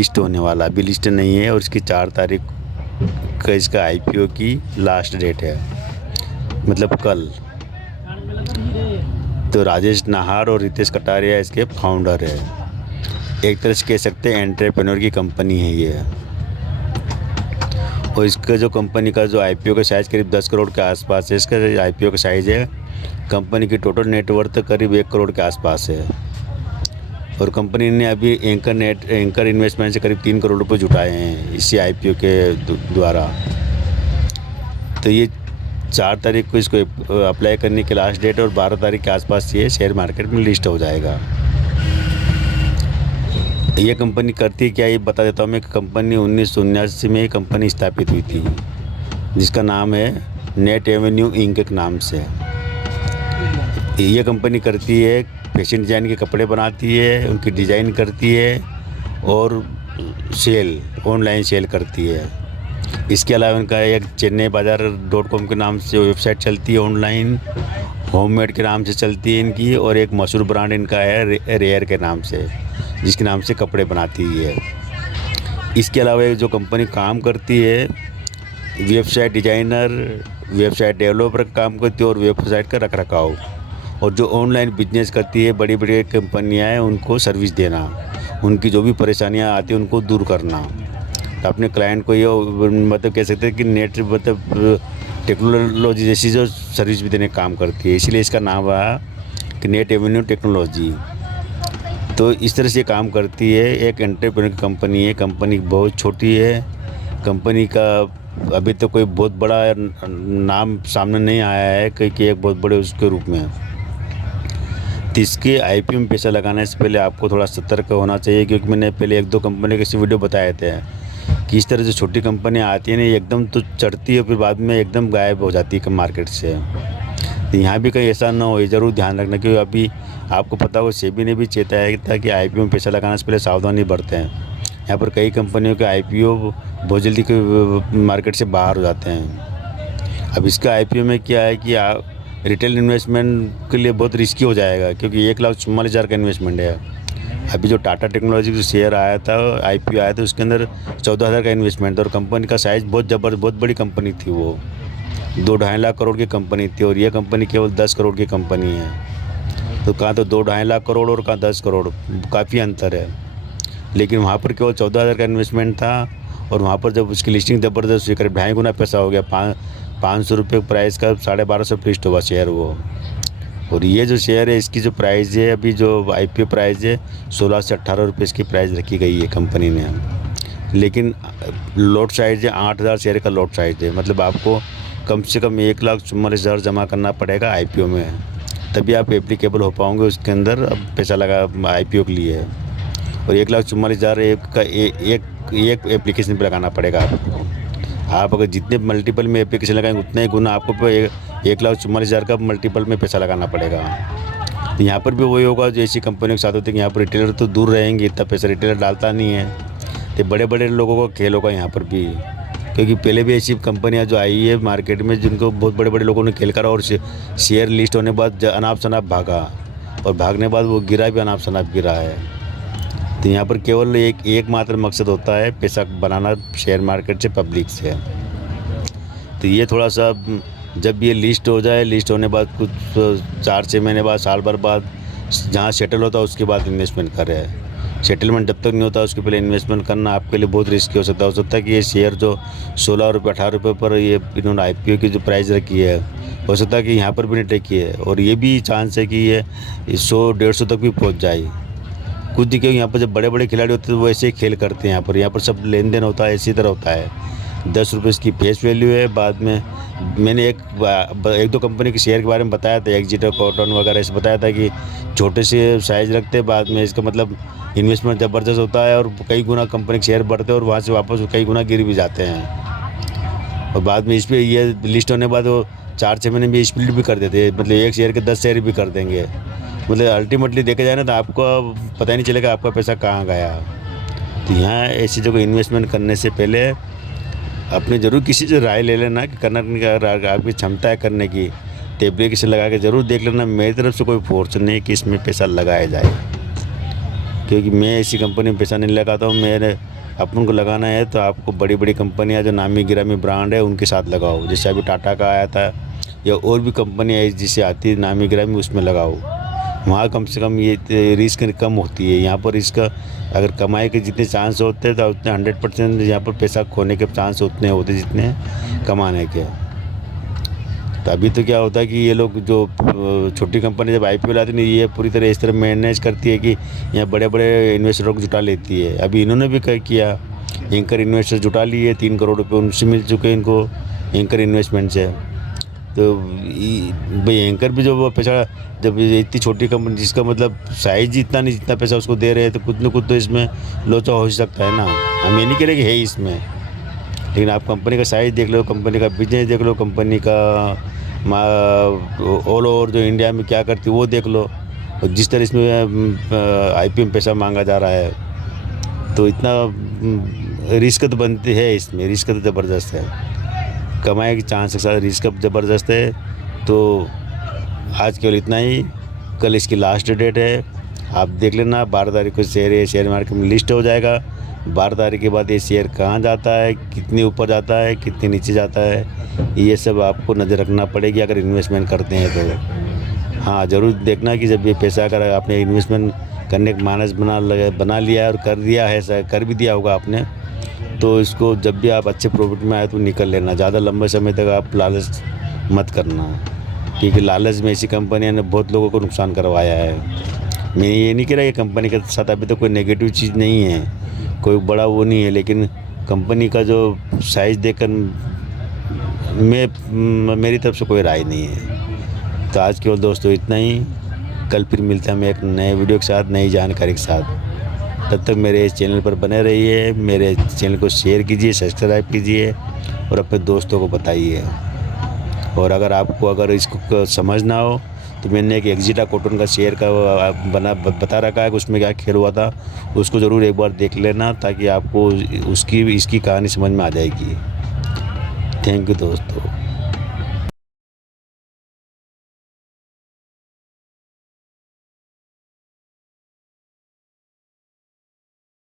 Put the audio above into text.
List होने वाला, अभी लिस्ट नहीं है और इसकी 4 तारीख का इसका आईपीओ की लास्ट डेट है, मतलब कल। तो राजेश नाहर और रितेश कटारिया इसके फाउंडर है। एक तरह से कह सकते हैं एंटरप्रेन्योर की कंपनी है ये। और इसका जो कंपनी का जो आईपीओ का साइज़ करीब 10 करोड़ के आसपास है। इसका आईपीओ का साइज़ है, कंपनी की टोटल नेटवर्थ करीब 1 करोड़ के आसपास है। और कंपनी ने अभी एंकर इन्वेस्टमेंट से करीब 3 करोड़ रुपए जुटाए हैं इसी आईपीओ के द्वारा। तो ये 4 तारीख को इसको अप्लाई करने की लास्ट डेट और 12 तारीख के आसपास ये शेयर मार्केट में लिस्ट हो जाएगा। ये कंपनी करती है क्या, ये बता देता हूँ मैं। कंपनी 1979 में कंपनी स्थापित हुई थी, जिसका नाम है नेट एवेन्यू इंक के नाम से। ये कंपनी करती है फैशन डिज़ाइन के कपड़े बनाती है, उनकी डिज़ाइन करती है और ऑनलाइन सेल करती है। इसके अलावा इनका एक चेन्नई बाज़ार.com के नाम से वेबसाइट चलती है, ऑनलाइन होममेड के नाम से चलती है इनकी। और एक मशहूर ब्रांड इनका है रेयर के नाम से, जिसके नाम से कपड़े बनाती है। इसके अलावा जो कंपनी काम करती है, वेबसाइट डिज़ाइनर, वेबसाइट डेवलपर का काम करती है और वेबसाइट का रखरखाव। और जो ऑनलाइन बिजनेस करती है, बड़ी बड़ी कंपनियां हैं, उनको सर्विस देना, उनकी जो भी परेशानियां आती हैं उनको दूर करना। तो अपने क्लाइंट को ये मतलब कह सकते हैं कि नेट मतलब टेक्नोलॉजी जैसी जो सर्विस भी देने का काम करती है, इसलिए इसका नाम रहा कि नेट एवेन्यू टेक्नोलॉजी। तो इस तरह से काम करती है, एक एंटरप्रेन्योर की कंपनी है। कंपनी बहुत छोटी है, कंपनी का अभी तो कोई बहुत बड़ा नाम सामने नहीं आया है कि एक बहुत बड़े उसके रूप में। तो इसके आईपीओ में पैसा लगाने से पहले आपको थोड़ा सतर्क होना चाहिए, क्योंकि मैंने पहले 1-2 कंपनी के वीडियो बताए थे कि इस तरह से छोटी कंपनियां आती हैं ना, एकदम तो चढ़ती है, फिर बाद में एकदम गायब हो जाती है मार्केट से। तो यहाँ भी कहीं ऐसा ना हो, ये ज़रूर ध्यान रखना। क्योंकि अभी आपको पता हो, सेबी ने भी चेताया था कि आईपीओ में पैसा लगाने से पहले सावधानी बरतें। यहाँ पर कई कंपनियों के आईपीओ बहुत जल्दी मार्केट से बाहर हो जाते हैं। अब इसका आईपीओ में क्या है कि रिटेल इन्वेस्टमेंट के लिए बहुत रिस्की हो जाएगा, क्योंकि 1,44,000 का इन्वेस्टमेंट है। अभी जो टाटा टेक्नोलॉजी का शेयर आया था, आईपीओ आया था, उसके अंदर 14,000 का इन्वेस्टमेंट था। और कंपनी का साइज़ बहुत बड़ी कंपनी थी, वो 2-2.5 लाख करोड़ की कंपनी थी। और ये कंपनी केवल 10 करोड़ की कंपनी है। तो कहाँ तो 2-2.5 लाख करोड़ और कहाँ 10 करोड़, काफ़ी अंतर है। लेकिन वहाँ पर केवल 14,000 का इन्वेस्टमेंट था। और वहाँ पर जब उसकी लिस्टिंग ज़बरदस्त हुई, करीब 2.5 गुना पैसा हो गया। 500 रुपये प्राइस का 1250 पे लिस्ट हुआ शेयर वो। और ये जो शेयर है, इसकी जो प्राइस है, अभी जो आईपीओ प्राइस है 16 से 18 रुपये इसकी प्राइस रखी गई है कंपनी ने। लेकिन लॉट साइज़ है 8,000 शेयर का लॉट साइज़ है, मतलब आपको कम से कम 1,44,000 जमा करना पड़ेगा आईपीओ में, तभी आप एप्लीकेबल हो पाओगे उसके अंदर अब पैसा लगा आईपीओ के लिए। और 1,44,000 एक एप्लीकेशन पे लगाना पड़ेगा आपको। आप अगर जितने मल्टीपल में एप्लीकेशन लगाएंगे, उतना ही गुना आपको 1,44,000 का मल्टीपल में पैसा लगाना पड़ेगा। तो यहाँ पर भी वही होगा जो ऐसी कंपनियों के साथ होते हैं कि यहाँ पर रिटेलर तो दूर रहेंगे, इतना पैसा रिटेलर डालता नहीं है। तो बड़े बड़े लोगों को खेल होगा यहाँ पर भी, क्योंकि पहले भी ऐसी कंपनियाँ जो आई है मार्केट में, जिनको बहुत बड़े बड़े लोगों ने खेल करा और शेयर लिस्ट होने के बाद अनाप शनाप भागा, और भागने के बाद वो गिरा भी अनाप शनाप गिरा है। तो यहाँ पर केवल एकमात्र मकसद होता है पैसा बनाना शेयर मार्केट से, पब्लिक से। तो ये थोड़ा सा जब ये लिस्ट हो जाए, लिस्ट होने बाद कुछ 4-6 महीने बाद, साल भर बाद जहाँ सेटल होता है उसके बाद इन्वेस्टमेंट करें। सेटलमेंट जब तक नहीं होता उसके पहले इन्वेस्टमेंट करना आपके लिए बहुत रिस्की हो सकता है। कि ये शेयर जो 16 रुपये 18 रुपये पर ये इन्होंने आईपीओ की जो प्राइस रखी है, हो सकता है कि यहाँ पर भी नहीं टेकी है। और ये भी चांस है कि ये 100-150 तक भी पहुँच जाए। कुछ देखिए यहाँ पर जब बड़े बड़े खिलाड़ी होते हैं तो वो ऐसे ही खेल करते हैं। यहाँ पर सब लेन देन होता है, इसी तरह होता है। 10 रुपये इसकी फेस वैल्यू है। बाद में मैंने 1-2 कंपनी के शेयर के बारे में बताया था, एक्जिटर, कॉटन वगैरह ऐसे बताया था कि छोटे से साइज़ रखते हैं, बाद में इसका मतलब इन्वेस्टमेंट ज़बरदस्त होता है और कई गुना कंपनी के शेयर बढ़ते हैं और वहाँ से वापस कई गुना गिर भी जाते हैं। और बाद में इस पर ये लिस्ट होने के बाद वो 4-6 महीने में स्प्लिट भी कर देते हैं, मतलब एक शेयर के 10 शेयर भी कर देंगे। मतलब अल्टीमेटली देखा जाए ना तो आपको पता ही नहीं चलेगा आपका पैसा कहाँ गया। तो यहाँ ऐसी जगह इन्वेस्टमेंट करने से पहले अपने ज़रूर किसी से राय ले लेना कि करना आपकी क्षमता है करने की, तो एप्लीकेशन लगा के ज़रूर देख लेना। मेरी तरफ से कोई फोर्स नहीं है कि इसमें पैसा लगाया जाए, क्योंकि मैं ऐसी कंपनी में पैसा नहीं लगाता हूँ। अपन को लगाना है तो आपको बड़ी बड़ी कंपनियां जो नामी गिरामी ब्रांड है उनके साथ लगाओ। जैसे अभी टाटा का आया था या और भी कंपनी है जिससे आती है नामी गिरामी, उसमें लगाओ। वहाँ कम से कम ये रिस्क कम होती है। यहाँ पर रिस्क अगर कमाई के जितने चांस होते हैं तो उतने 100% यहाँ पर पैसा खोने के चांस उतने होते जितने कमाने के। तो अभी तो क्या होता है कि ये लोग जो छोटी कंपनी जब IPO लाती है ये पूरी तरह इस तरह मैनेज करती है कि यहाँ बड़े बड़े इन्वेस्टरों को जुटा लेती है। अभी इन्होंने भी किया, एंकर इन्वेस्टर जुटा लिए, 3 करोड़ रुपये उनसे मिल चुके हैं इनको एंकर इन्वेस्टमेंट से। तो भाई एंकर भी जो वो पैसा, जब इतनी छोटी कंपनी जिसका मतलब साइज ही इतना नहीं जितना पैसा उसको दे रहे हैं, तो कुछ न कुछ तो इसमें लोचा हो सकता है ना। हम ये नहीं कह रहे कि है इसमें, लेकिन आप कंपनी का साइज़ देख लो, कंपनी का बिजनेस देख लो, कंपनी का ऑल ओवर जो इंडिया में क्या करती है वो देख लो। और जिस तरह इसमें IPO में पैसा मांगा जा रहा है तो इतना रिस्क तो बनती है, इसमें रिस्क तो ज़बरदस्त है। कमाई के चांस के साथ रिस्क ज़बरदस्त है। तो आज केवल इतना ही, कल इसकी लास्ट डेट है, आप देख लेना। 12 तारीख को शेयर मार्केट में लिस्ट हो जाएगा। 12 तारीख के बाद ये शेयर कहाँ जाता है, कितने ऊपर जाता है, कितने नीचे जाता है, ये सब आपको नज़र रखना पड़ेगी अगर इन्वेस्टमेंट करते हैं तो। हाँ, ज़रूर देखना कि जब ये पैसा अगर आपने इन्वेस्टमेंट करने का मानस बना लिया और कर दिया है, कर भी दिया होगा आपने, तो इसको जब भी आप अच्छे प्रॉफिट में आए तो निकल लेना। ज़्यादा लंबे समय तक आप लालच मत करना, क्योंकि लालच में ऐसी कंपनियों ने बहुत लोगों को नुकसान करवाया है। मैं ये नहीं कह रहा कि कंपनी के साथ अभी तो कोई नेगेटिव चीज़ नहीं है, कोई बड़ा वो नहीं है, लेकिन कंपनी का जो साइज़ देखकर मेरी तरफ से कोई राय नहीं है। तो आज केवल दोस्तों इतना ही। कल फिर मिलते हैं हम एक नए वीडियो के साथ, नई जानकारी के साथ। तब तक मेरे इस चैनल पर बने रहिए, मेरे चैनल को शेयर कीजिए, सब्सक्राइब कीजिए और अपने दोस्तों को बताइए। और अगर इसको समझना हो तो मैंने एक एक्जिटा कॉटन का शेयर का बता रखा है कि उसमें क्या खेल हुआ था, उसको ज़रूर एक बार देख लेना ताकि आपको इसकी कहानी समझ में आ जाएगी। थैंक यू दोस्तों।